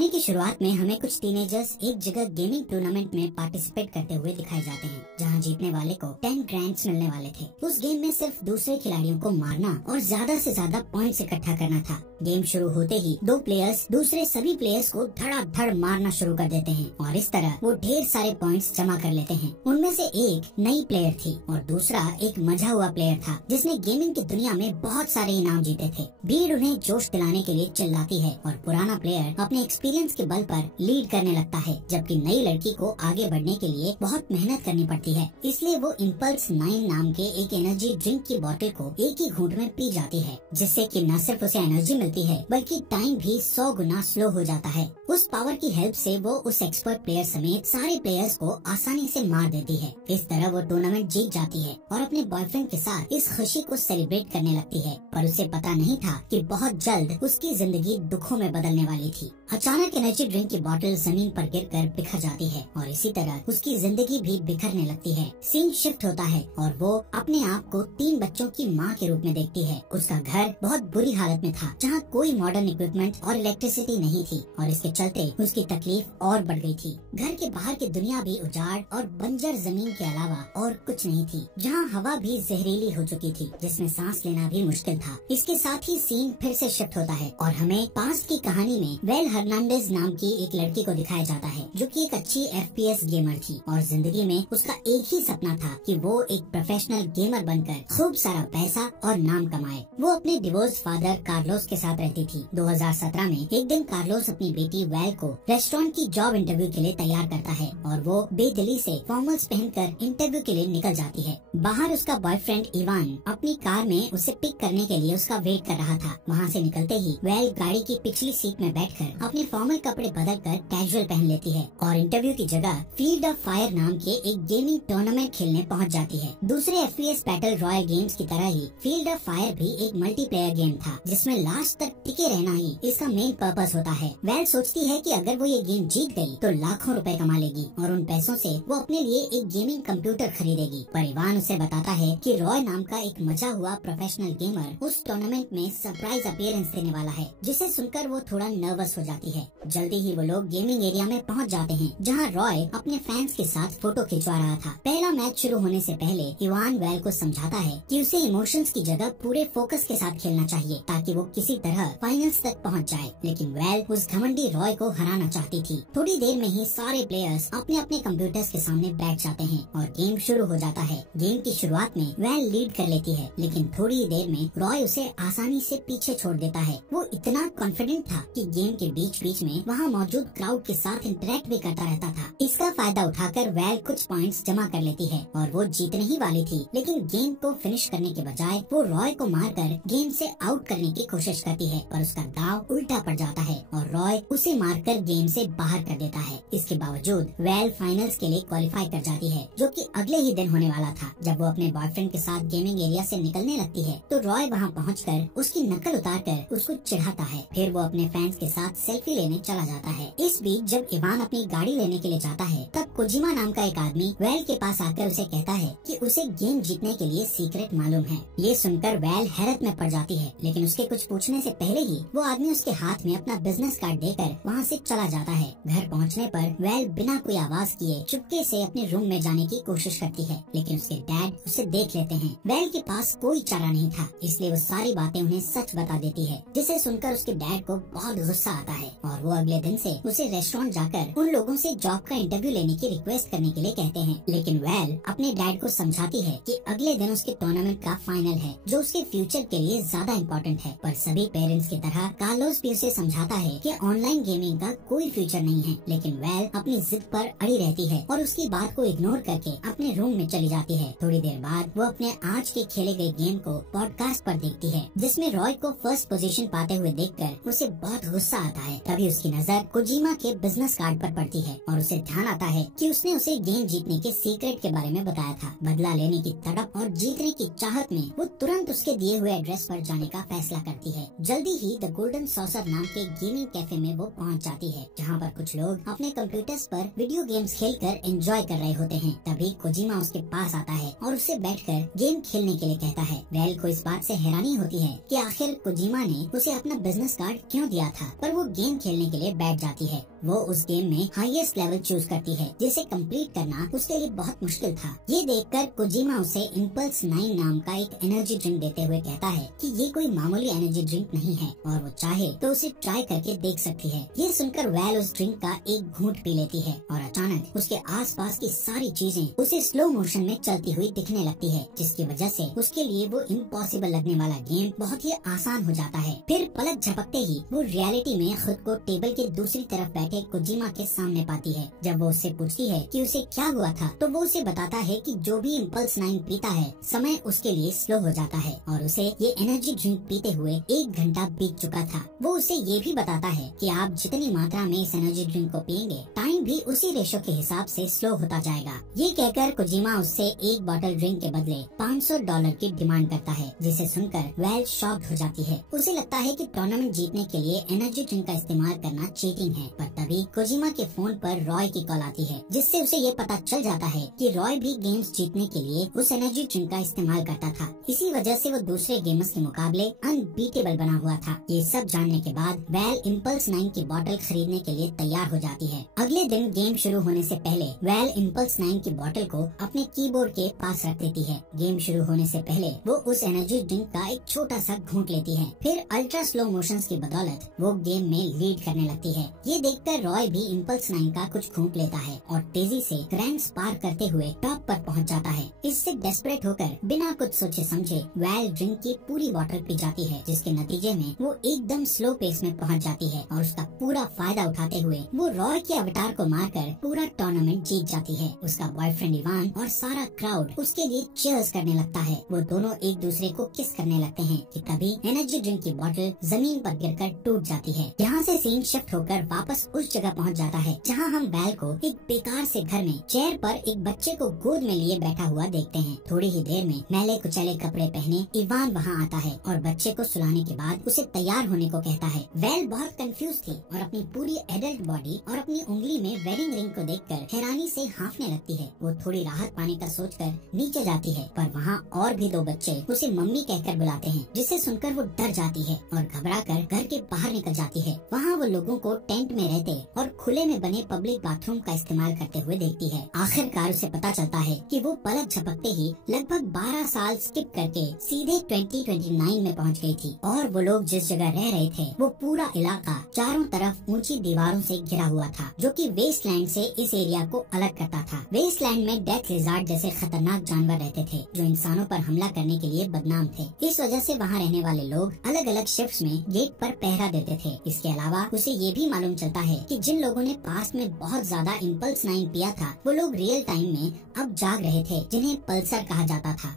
कहानी की शुरुआत में हमें कुछ टीनेजर्स एक जगह गेमिंग टूर्नामेंट में पार्टिसिपेट करते हुए दिखाए जाते हैं, जहां जीतने वाले को 10 ग्रैंड्स मिलने वाले थे। उस गेम में सिर्फ दूसरे खिलाड़ियों को मारना और ज्यादा से ज्यादा पॉइंट्स इकट्ठा करना था। गेम शुरू होते ही दो प्लेयर्स दूसरे सभी प्लेयर्स को धड़ाधड़ मारना शुरू कर देते हैं और इस तरह वो ढेर सारे पॉइंट्स जमा कर लेते हैं। उनमें से एक नई प्लेयर थी और दूसरा एक मजा हुआ प्लेयर था, जिसने गेमिंग की दुनिया में बहुत सारे इनाम जीते थे। भीड़ उन्हें जोश दिलाने के लिए चिल्लाती है और पुराना प्लेयर अपने एक्सपीरियंस के बल पर लीड करने लगता है, जबकि नई लड़की को आगे बढ़ने के लिए बहुत मेहनत करनी पड़ती है। इसलिए वो इम्पल्स 9 नाम के एक एनर्जी ड्रिंक की बोतल को एक ही घूंट में पी जाती है, जिससे कि न सिर्फ उसे एनर्जी मिलती है बल्कि टाइम भी 100 गुना स्लो हो जाता है। उस पावर की हेल्प से वो उस एक्सपर्ट प्लेयर समेत सारे प्लेयर्स को आसानी से मार देती है। इस तरह वो टूर्नामेंट जीत जाती है और अपने बॉयफ्रेंड के साथ इस खुशी को सेलिब्रेट करने लगती है, पर उसे पता नहीं था कि बहुत जल्द उसकी जिंदगी दुखों में बदलने वाली थी। अचानक एनर्जी ड्रिंक की बोतल जमीन पर गिरकर बिखर जाती है और इसी तरह उसकी जिंदगी भी बिखरने लगती है। सीन शिफ्ट होता है और वो अपने आप को 3 बच्चों की माँ के रूप में देखती है। उसका घर बहुत बुरी हालत में था, जहाँ कोई मॉडर्न इक्विपमेंट और इलेक्ट्रिसिटी नहीं थी और इसके चलते उसकी तकलीफ और बढ़ गई थी। घर के बाहर की दुनिया भी उजाड़ और बंजर जमीन के अलावा और कुछ नहीं थी, जहाँ हवा भी जहरीली हो चुकी थी, जिसमें सांस लेना भी मुश्किल था। इसके साथ ही सीन फिर से शिफ्ट होता है और हमें पास्ट की कहानी में वेल हर्नांडेज नाम की एक लड़की को दिखाया जाता है, जो कि एक अच्छी FPS गेमर थी और जिंदगी में उसका एक ही सपना था कि वो एक प्रोफेशनल गेमर बनकर खूब सारा पैसा और नाम कमाए। वो अपने डिवोर्स फादर कार्लोस के साथ रहती थी। 2017 में एक दिन कार्लोस अपनी बेटी वेल को रेस्टोरेंट की जॉब इंटरव्यू के लिए तैयार करता है और वो बेदिली से फॉर्मल्स पहनकर इंटरव्यू के लिए निकल जाती है। बाहर उसका बॉयफ्रेंड इवान अपनी कार में उसे पिक करने के लिए उसका वेट कर रहा था। वहाँ से निकलते ही वेल गाड़ी की पिछली सीट में बैठकर अपने फॉर्मल कपड़े बदलकर कैजुअल पहन लेती है और इंटरव्यू की जगह फील्ड ऑफ फायर नाम के एक गेमिंग टूर्नामेंट खेलने पहुंच जाती है। दूसरे FPS बैटल रॉयल गेम्स की तरह ही फील्ड ऑफ फायर भी एक मल्टीप्लेयर गेम था, जिसमें लास्ट तक टिके रहना ही इसका मेन पर्पस होता है। वेल सोचती है कि अगर वो ये गेम जीत गई तो लाखों रुपए कमा लेगी और उन पैसों से वो अपने लिए एक गेमिंग कंप्यूटर खरीदेगी। पर इवान उसे बताता है कि रॉय नाम का एक मजा हुआ प्रोफेशनल गेमर उस टूर्नामेंट में सरप्राइज अपीयरेंस देने वाला है, जिसे सुनकर वो थोड़ा नर्वस हो जाती है। जल्दी ही वो लोग गेमिंग एरिया में पहुंच जाते हैं, जहां रॉय अपने फैंस के साथ फोटो खिंचवा रहा था। पहला मैच शुरू होने से पहले इवान वेल को समझाता है कि उसे इमोशंस की जगह पूरे फोकस के साथ खेलना चाहिए, ताकि वो किसी तरह फाइनल्स तक पहुंच जाए। लेकिन वेल उस घमंडी रॉय को हराना चाहती थी। थोड़ी देर में ही सारे प्लेयर्स अपने अपने कंप्यूटर्स के सामने बैठ जाते हैं और गेम शुरू हो जाता है। गेम की शुरुआत में वेल लीड कर लेती है, लेकिन थोड़ी ही देर में रॉय उसे आसानी से पीछे छोड़ देता है। वो इतना कॉन्फिडेंट था कि गेम के बीच बीच में वहाँ मौजूद क्राउड के साथ इंटरेक्ट भी करता रहता था। इसका फायदा उठाकर वेल कुछ पॉइंट्स जमा कर लेती है और वो जीतने ही वाली थी, लेकिन गेम को फिनिश करने के बजाय वो रॉय को मारकर गेम से आउट करने की कोशिश करती है, पर उसका दाव उल्टा पड़ जाता है और रॉय उसे मारकर गेम से बाहर कर देता है। इसके बावजूद वेल फाइनल्स के लिए क्वालिफाई कर जाती है, जो कि अगले ही दिन होने वाला था। जब वो अपने बॉयफ्रेंड के साथ गेमिंग एरिया से निकलने लगती है तो रॉय वहाँ पहुंचकर उसकी नकल उतारकर उसको चिढ़ाता है। फिर वो अपने फैंस के साथ सेल्फी लेने चला जाता है। इस बीच जब इवान अपनी गाड़ी लेने के लिए जाता है, तब कोजिमा नाम का एक आदमी वेल के पास आकर उसे कहता है कि उसे गेम जीतने के लिए सीक्रेट मालूम है। ये सुनकर वेल हैरत में पड़ जाती है, लेकिन उसके कुछ पूछने से पहले ही वो आदमी उसके हाथ में अपना बिजनेस कार्ड देकर वहाँ से चला जाता है। घर पहुँचने पर वेल बिना कोई आवाज किए चुपके से अपने रूम में जाने की कोशिश करती है, लेकिन उसके डैड उसे देख लेते हैं। वेल के पास कोई चारा नहीं था, इसलिए वो सारी बातें उन्हें सच बता देती है, जिसे सुनकर उसके डैड को बहुत गुस्सा आता है और वो अगले दिन से उसे रेस्टोरेंट जाकर उन लोगों से जॉब का इंटरव्यू लेने की रिक्वेस्ट करने के लिए कहते हैं। लेकिन वेल अपने डैड को समझाती है कि अगले दिन उसके टूर्नामेंट का फाइनल है, जो उसके फ्यूचर के लिए ज्यादा इम्पोर्टेंट है। पर सभी पेरेंट्स की तरह कार्लोस भी उसे समझाता है कि ऑनलाइन गेमिंग का कोई फ्यूचर नहीं है, लेकिन वेल अपनी जिद पर अड़ी रहती है और उसकी बात को इग्नोर करके अपने रूम में चली जाती है। थोड़ी देर बाद वो अपने आज के खेले गए गेम को पॉडकास्ट पर देखती है, जिसमें रॉय को फर्स्ट पोजीशन पाते हुए देखकर उसे बहुत गुस्सा आता है। तभी उसकी नजर कोजिमा के बिजनेस कार्ड पर पड़ती है और उसे ध्यान आता है कि उसने उसे गेम जीतने के सीक्रेट के बारे में बताया था। बदला लेने की तड़प और जीतने की चाहत में वो तुरंत उसके दिए हुए एड्रेस पर जाने का फैसला करती है। जल्दी ही द गोल्डन सॉसर नाम के गेमिंग कैफे में वो पहुंच जाती है, जहां पर कुछ लोग अपने कंप्यूटर्स पर वीडियो गेम्स खेलकर एंजॉय कर रहे होते हैं। तभी कोजिमा उसके पास आता है और उससे बैठकर गेम खेलने के लिए कहता है। वेल को इस बात से हैरानी होती है कि आखिर कोजिमा ने उसे अपना बिजनेस कार्ड क्यों दिया था, पर वो गेम खेलने के लिए बैठ जाती है। वो उस गेम में हाईएस्ट लेवल चूज करती है, जिसे कंप्लीट करना उसके लिए बहुत मुश्किल था। ये देखकर कोजिमा उसे इम्पल्स 9 नाम का एक एनर्जी ड्रिंक देते हुए कहता है कि ये कोई मामूली एनर्जी ड्रिंक नहीं है और वो चाहे तो उसे ट्राई करके देख सकती है। ये सुनकर वैल उस ड्रिंक का एक घूंट पी लेती है और अचानक उसके आसपास की सारी चीजें उसे स्लो मोशन में चलती हुई दिखने लगती है, जिसकी वजह से उसके लिए वो इम्पॉसिबल लगने वाला गेम बहुत ही आसान हो जाता है। फिर पलक झपकते ही वो रियलिटी में खुद को टेबल के दूसरी तरफ बैठे कोजिमा के सामने पाती है। जब वो उससे पूछती है कि उसे क्या हुआ था, तो वो उसे बताता है कि जो भी इम्पल्स 9 पीता है, समय उसके लिए स्लो हो जाता है और उसे ये एनर्जी ड्रिंक पीते हुए 1 घंटा बीत चुका था। वो उसे ये भी बताता है कि आप जितनी मात्रा में इस एनर्जी ड्रिंक को पियेंगे, टाइम भी उसी रेशो के हिसाब से स्लो होता जाएगा। ये कहकर कोजिमा उससे एक बॉटल ड्रिंक के बदले $500 की डिमांड करता है, जिसे सुनकर वैल शॉक्ड हो जाती है। उसे लगता है कि टूर्नामेंट जीतने के लिए एनर्जी ड्रिंक का इस्तेमाल करना चीटिंग है, पर तभी कोजिमा के फोन पर रॉय की कॉल आती है, जिससे उसे ये पता चल जाता है कि रॉय भी गेम्स जीतने के लिए उस एनर्जी ड्रिंक का इस्तेमाल करता था। इसी वजह से वो दूसरे गेमर्स के मुकाबले अनबीटेबल बना हुआ था। ये सब जानने के बाद वैल इम्पल्स 9 की बोतल खरीदने के लिए तैयार हो जाती है। अगले दिन गेम शुरू होने से पहले वैल इम्पल्स 9 की बोतल को अपने कीबोर्ड के पास रख देती है। गेम शुरू होने से पहले वो उस एनर्जी ड्रिंक का एक छोटा सा घूंट लेती है। फिर अल्ट्रा स्लो मोशंस की बदौलत वो गेम में लीड करने लगती है। ये देखकर रॉय भी इम्पल्स 9 का कुछ घूंट लेता है और तेजी से रैंक्स पार करते हुए टॉप पर पहुंच जाता है। इससे डेस्परेट होकर बिना कुछ सोचे समझे वैल ड्रिंक की पूरी बोतल पी जाती है, जिसके नतीजे में वो एकदम स्लो पेस में पहुंच जाती है और उसका पूरा फायदा उठाते हुए वो रॉय के अवतार को मारकर पूरा टूर्नामेंट जीत जाती है। उसका बॉयफ्रेंड इवान और सारा क्राउड उसके लिए चीयर्स करने लगता है। वो दोनों एक दूसरे को किस करने लगते हैं कि तभी एनर्जी ड्रिंक की बोतल जमीन पर गिरकर टूट जाती है। यहाँ से सीन शिफ्ट होकर वापस उस जगह पहुँच जाता है जहाँ हम वैल को एक बेकार से घर में चेयर पर एक बच्चे को गोद में लिए बैठा हुआ देखते हैं। थोड़ी ही देर में मैले कुचले कपड़े पहने इवान वहाँ आता है और बच्चे को सुलाने के बाद उसे तैयार होने को कहता है। वैल बहुत कंफ्यूज थी और अपनी पूरी एडल्ट बॉडी और अपनी उंगली में वेडिंग रिंग को देखकर हैरानी से हाँफने लगती है। वो थोड़ी राहत पाने का सोचकर नीचे जाती है, पर वहाँ और भी 2 बच्चे उसे मम्मी कहकर बुलाते हैं, जिसे सुनकर वो डर जाती है और घबराकर घर के बाहर निकल जाती है। वहाँ वो लोगों को टेंट में रहते और खुले में बने पब्लिक बाथरूम का इस्तेमाल करते हुए देखती है। आखिरकार उसे पता चलता है कि वो पलक झपकते ही लगभग 12 साल स्किप करके सीधे 2029 में पहुंच गई थी और वो लोग जिस जगह रह रहे थे वो पूरा इलाका चारों तरफ ऊंची दीवारों से घिरा हुआ था, जो कि वेस्टलैंड से इस एरिया को अलग करता था। वेस्टलैंड में डेथ लिजार्ड जैसे खतरनाक जानवर रहते थे जो इंसानों पर हमला करने के लिए बदनाम थे। इस वजह से वहाँ रहने वाले लोग अलग अलग शिफ्ट्स में गेट पर पहरा देते थे। इसके अलावा उसे ये भी मालूम चलता है कि जिन लोगों ने पास्ट में बहुत ज्यादा इम्पल्स 9 पिया था वो लोग रियल टाइम में अब जाग रहे थे, जिन्हें पल्सर कहा जाता था।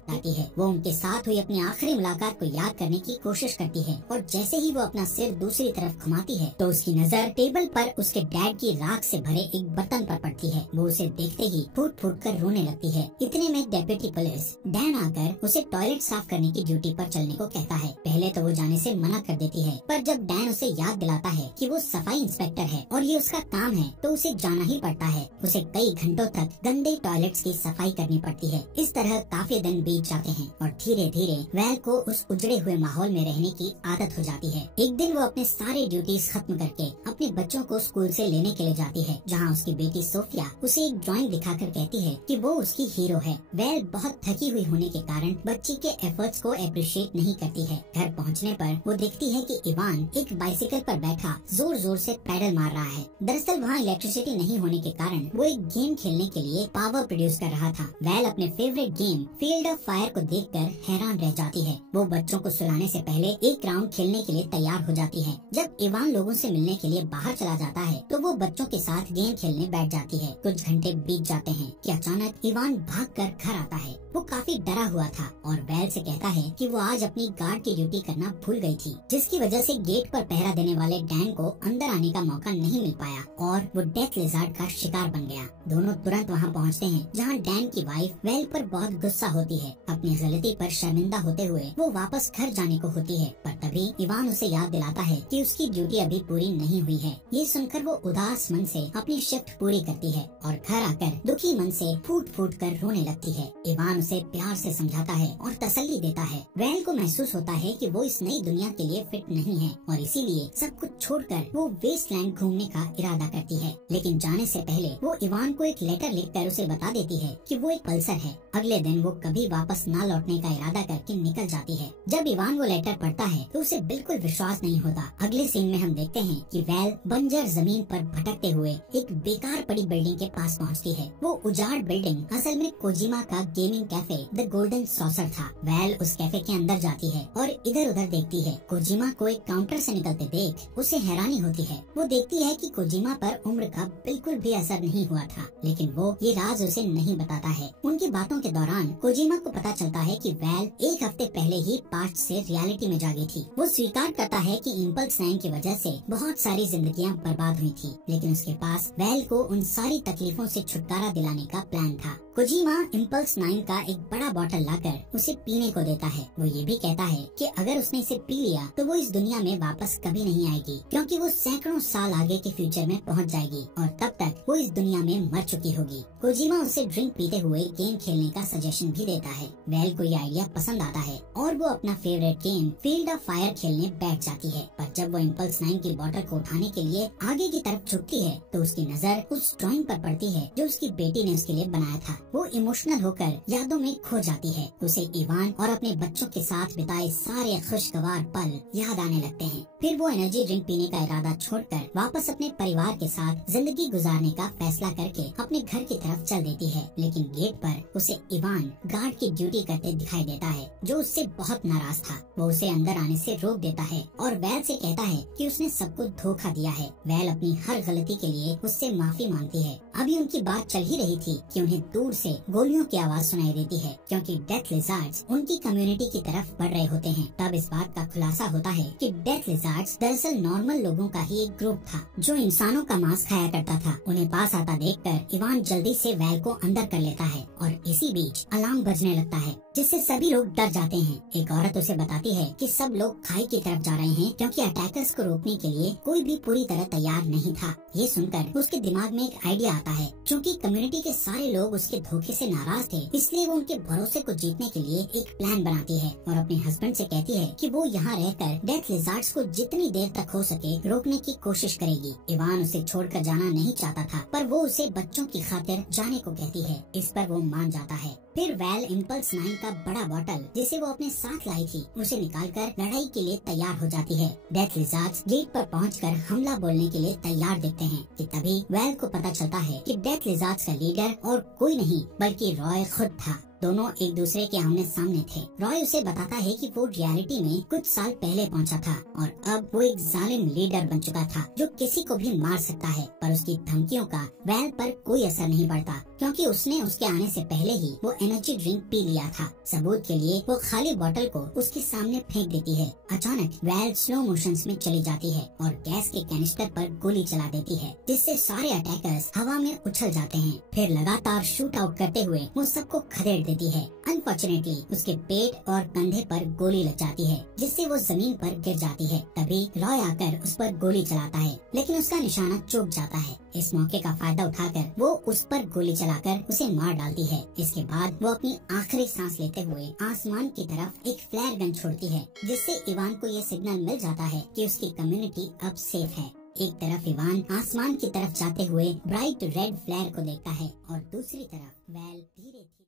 वो उनके साथ हुई अपनी आखिरी मुलाकात को याद करने की कोशिश करती है और जैसे ही वो अपना सिर दूसरी तरफ घुमाती है तो उसकी नजर टेबल पर उसके डैड की राख से भरे एक बर्तन पर पड़ती है। वो उसे देखते ही फूट फूट कर रोने लगती है। इतने में डेप्यूटी पुलिस डैन आकर उसे टॉयलेट साफ करने की ड्यूटी पर चलने को कहता है। पहले तो वो जाने से मना कर देती है, पर जब डैन उसे याद दिलाता है कि वो सफाई इंस्पेक्टर है और ये उसका काम है तो उसे जाना ही पड़ता है। उसे कई घंटों तक गंदे टॉयलेट्स की सफाई करनी पड़ती है। इस तरह काफी दिन बीत जाते हैं और धीरे धीरे वैल को उस उजड़े हुए माहौल में रहने की आदत हो जाती है। एक दिन वो अपने सारे ड्यूटीज खत्म करके अपने बच्चों को स्कूल से लेने के लिए जाती है, जहाँ उसकी बेटी सोफिया उसे एक ड्राइंग दिखाकर कहती है कि वो उसकी हीरो है। वैल बहुत थकी हुई होने के कारण बच्ची के एफर्ट्स को अप्रिशिएट नहीं करती है। घर पहुँचने पर वो देखती है कि इवान एक बाइसिकल पर बैठा जोर जोर से पैडल मार रहा है। दरअसल वहाँ इलेक्ट्रिसिटी नहीं होने के कारण वो एक गेम खेलने के लिए पावर प्रोड्यूस कर रहा था। वैल अपने favourite game field of fire को देखकर हैरान रह जाती है। वो बच्चों को सुलाने से पहले एक राउंड खेलने के लिए तैयार हो जाती है। जब इवान लोगों से मिलने के लिए बाहर चला जाता है तो वो बच्चों के साथ गेम खेलने बैठ जाती है। कुछ घंटे बीत जाते हैं कि अचानक इवान भागकर घर आता है। वो काफी डरा हुआ था और वैल से कहता है कि वो आज अपनी गार्ड की ड्यूटी करना भूल गई थी, जिसकी वजह से गेट पर पहरा देने वाले डैन को अंदर आने का मौका नहीं मिल पाया और वो डेथ लिजार्ड का शिकार बन गया। दोनों तुरंत वहाँ पहुँचते हैं, जहाँ डैन की वाइफ वैल पर बहुत गुस्सा होती है। अपनी गलती पर शर्मिंदा होते हुए वो वापस घर जाने को होती है, पर तभी इवान उसे याद दिलाता है कि उसकी ड्यूटी अभी पूरी नहीं हुई है। ये सुनकर वो उदास मन से अपनी शिफ्ट पूरी करती है और घर आकर दुखी मन से फूट फूट कर रोने लगती है। इवान उसे प्यार से समझाता है और तसल्ली देता है। वेल को महसूस होता है कि वो इस नई दुनिया के लिए फिट नहीं है और इसीलिए सब कुछ छोड़कर वो वेस्टलैंड घूमने का इरादा करती है। लेकिन जाने से पहले वो इवान को एक लेटर लिखकर उसे बता देती है कि वो एक पल्सर है। अगले दिन वो कभी वापस न लौटने का इरादा करके निकल जाती है। जब इवान वो लेटर पढ़ता है तो उसे बिल्कुल विश्वास नहीं होता। अगले सीन में हम देखते हैं कि वेल बंजर जमीन पर भटकते हुए एक बेकार पड़ी बिल्डिंग के पास पहुंचती है। वो उजाड़ बिल्डिंग असल में कोजिमा का gaming cafe the golden saucer था। वेल उस कैफे के अंदर जाती है और इधर उधर देखती है। कोजिमा को एक काउंटर से निकलते देख उसे हैरानी होती है। वो देखती है कि कोजिमा पर उम्र का बिल्कुल भी असर नहीं हुआ था, लेकिन वो ये राज उसे नहीं बताता है। उनकी बातों के दौरान कोजिमा को पता चलता है कि वेल एक हफ्ते पहले ही पास्ट से रियलिटी में जागी थी। वो स्वीकार करता है कि इम्पल्स 9 की वजह से बहुत सारी जिंदगियां बर्बाद हुई थी, लेकिन उसके पास वेल को उन सारी तकलीफों से छुटकारा दिलाने का प्लान था। कोजिमा इम्पल्स 9 का एक बड़ा बोतल लाकर उसे पीने को देता है। वो ये भी कहता है कि अगर उसने इसे पी लिया तो वो इस दुनिया में वापस कभी नहीं आएगी, क्योंकि वो सैकड़ों साल आगे के फ्यूचर में पहुंच जाएगी और तब तक वो इस दुनिया में मर चुकी होगी। कोजिमा उसे ड्रिंक पीते हुए गेम खेलने का सजेशन भी देता है। वेल को ये आइडिया पसंद आता है और वो अपना favourite game field of fire खेलने बैठ जाती है। पर जब वो इम्पल्स 9 की बोतल को उठाने के लिए आगे की तरफ झुकती है तो उसकी नजर उस ड्राइंग पर पड़ती है जो उसकी बेटी ने उसके लिए बनाया था। वो इमोशनल होकर यादों में खो जाती है। उसे इवान और अपने बच्चों के साथ बिताए सारे खुशगवार पल याद आने लगते हैं। फिर वो एनर्जी ड्रिंक पीने का इरादा छोड़कर वापस अपने परिवार के साथ जिंदगी गुजारने का फैसला करके अपने घर की तरफ चल देती है। लेकिन गेट पर उसे इवान गार्ड की ड्यूटी करते दिखाई देता है, जो उससे बहुत नाराज था। वो उसे अंदर आने से रोक देता है और वेल से कहता है कि उसने सबको धोखा दिया है। वेल अपनी हर गलती के लिए उससे माफी मांगती है। अभी उनकी बात चल ही रही थी कि उन्हें दूर से गोलियों की आवाज सुनाई देती है, क्योंकि डेथ लिजार्ड्स उनकी कम्युनिटी की तरफ बढ़ रहे होते हैं। तब इस बात का खुलासा होता है कि डेथ लिजार्ड्स दरअसल नॉर्मल लोगों का ही एक ग्रुप था जो इंसानों का मांस खाया करता था। उन्हें पास आता देखकर इवान जल्दी से वेल को अंदर कर लेता है और इसी बीच अलार्म बजने लगता है, जिससे सभी लोग डर जाते हैं। एक औरत उसे बताती है कि सब लोग खाई की तरफ जा रहे हैं, क्योंकि अटैकर्स को रोकने के लिए कोई भी पूरी तरह तैयार नहीं था। ये सुनकर उसके दिमाग में एक आइडिया आता है। क्योंकि कम्युनिटी के सारे लोग उसके धोखे से नाराज थे, इसलिए वो उनके भरोसे को जीतने के लिए एक प्लान बनाती है और अपने हस्बैंड से कहती है कि वो यहाँ रहकर डेथ लिजार्ड्स को जितनी देर तक हो सके रोकने की कोशिश करेगी। इवान उसे छोड़कर जाना नहीं चाहता था, पर वो उसे बच्चों की खातिर जाने को कहती है। इस पर वो मान जाता है। फिर वेल इम्पल्स 9 का बड़ा बोतल जिसे वो अपने साथ लाई थी उसे निकालकर लड़ाई के लिए तैयार हो जाती है। डेथ लिजार्ड्स गेट पर पहुंचकर हमला बोलने के लिए तैयार दिखते हैं कि तभी वेल को पता चलता है कि डेथ लिजार्ड्स का लीडर और कोई नहीं बल्कि रॉय खुद था। दोनों एक दूसरे के आमने सामने थे। रॉय उसे बताता है कि वो रियलिटी में कुछ साल पहले पहुंचा था और अब वो एक जालिम लीडर बन चुका था जो किसी को भी मार सकता है। पर उसकी धमकियों का वेल पर कोई असर नहीं पड़ता, क्योंकि उसने उसके आने से पहले ही वो एनर्जी ड्रिंक पी लिया था। सबूत के लिए वो खाली बोतल को उसके सामने फेंक देती है। अचानक वेल स्लो मोशंस में चली जाती है और गैस के कैनिस्टर पर गोली चला देती है, जिससे सारे अटैकर्स हवा में उछल जाते हैं। फिर लगातार शूट आउट करते हुए वो सबको खदेड़ देती है। अनफॉर्चुनेटली उसके पेट और कंधे पर गोली लग जाती है, जिससे वो जमीन पर गिर जाती है। तभी रॉय आकर उस पर गोली चलाता है, लेकिन उसका निशाना चूक जाता है। इस मौके का फायदा उठाकर वो उस पर गोली चलाकर उसे मार डालती है। इसके बाद वो अपनी आखिरी सांस लेते हुए आसमान की तरफ एक फ्लेयर गन छोड़ती है, जिससे इवान को ये सिग्नल मिल जाता है कि उसकी कम्युनिटी अब सेफ है। एक तरफ इवान आसमान की तरफ जाते हुए ब्राइट रेड फ्लेयर को देखता है और दूसरी तरफ वेल धीरे धीरे